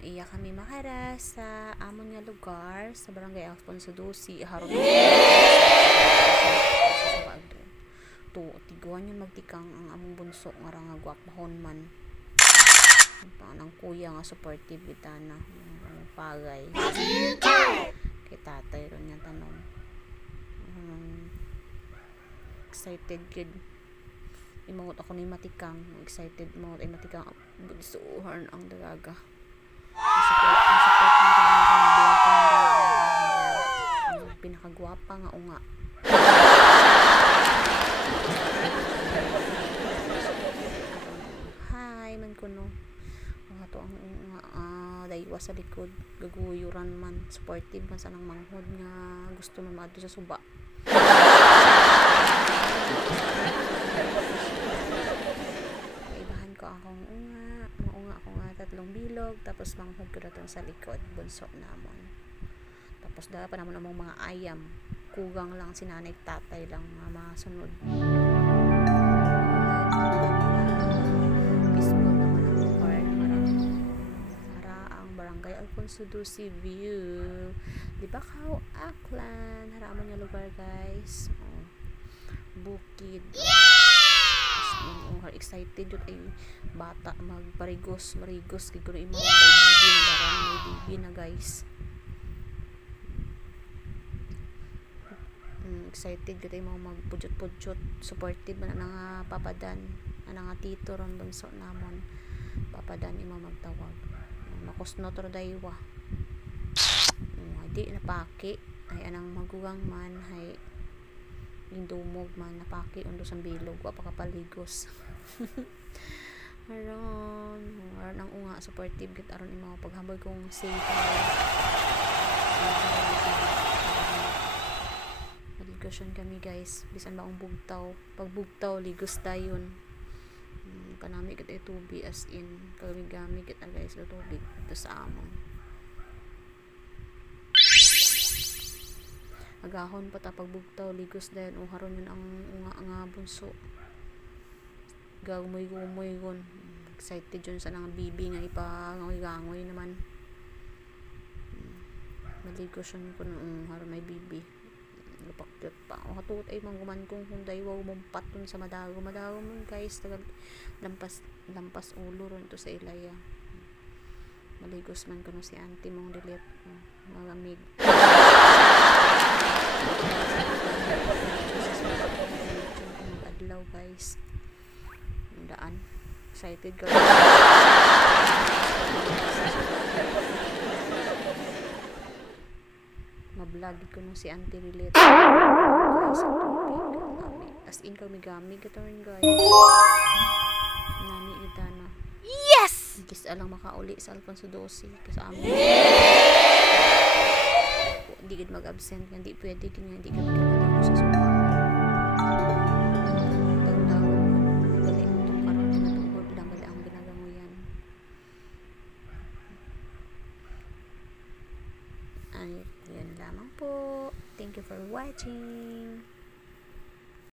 Iya kami makara sa amon nga lugar sa barangay Alfonso 12 haron to tiguan yun magtikang ang among bunso nga ra nga gwapahon man nang kuya nga supportive bitana pagay kay tatay ron nga tanom excited gid imangot ako ni matikang excited mo ay matikang bunsohan ang dalaga support ng kanang pinakagwapa nga unga hi man kuno mga to ang daywa sa likod gaguyuran man supportive man sa nang manghod nga gusto man maadto sa suba kaibahan ko akong maunga ako nga tatlong bilog tapos manghod ko daton sa likod bunso namon tapos pa naman among mga ayam kugang lang si nanay tatay lang mga sunod peaceful naman ang lugar para ang barangay Alfonso 12 view di ba kao Aklan haraman nga lugar guys bukid excited yun ay bata marigos siguro imo may bibi na darang may bibi na guys excited gud ay mga magpudjot supportive man nga papadan nga tito ron bunso namon papadan imo magtawag makusno to daywa di napaki ay anang magugang man hay indumog man napaki undo sang bilog wa pa kapaligos aron ang unga supportive gid aron imo paghambal kong safe maligosyon kami guys bisan ba ang bugtaw pag bugtaw ligos dayon kanami gid ay tubig as in kami gid guys sa tubig ito sa amon agahon pa ta pagbugtaw ligos dayon haron yun ang unga nga bunso gamoy gon excited yun sa nang bibi nga ipangangoy naman maligos yun ko haron may bibi napakyot pa katut ay mangguman kong hunday wow mumpaton sa madago mo guys tagal lampas ulo ron to sa ilaya maligos man kuno si auntie mong dilit malamig adlaw guys daan excited ka mablog ko nung si auntie relate guys as in kami gamig katawan guys nani itana yes gis alang makauli sa Alfonso 12 kasama di gid mag-absent hindi pwede kanya hindi gid mag sa suba taw gali mo karon tinatugod lang gali ang ginaganguyan ay yan lamang po thank you for watching.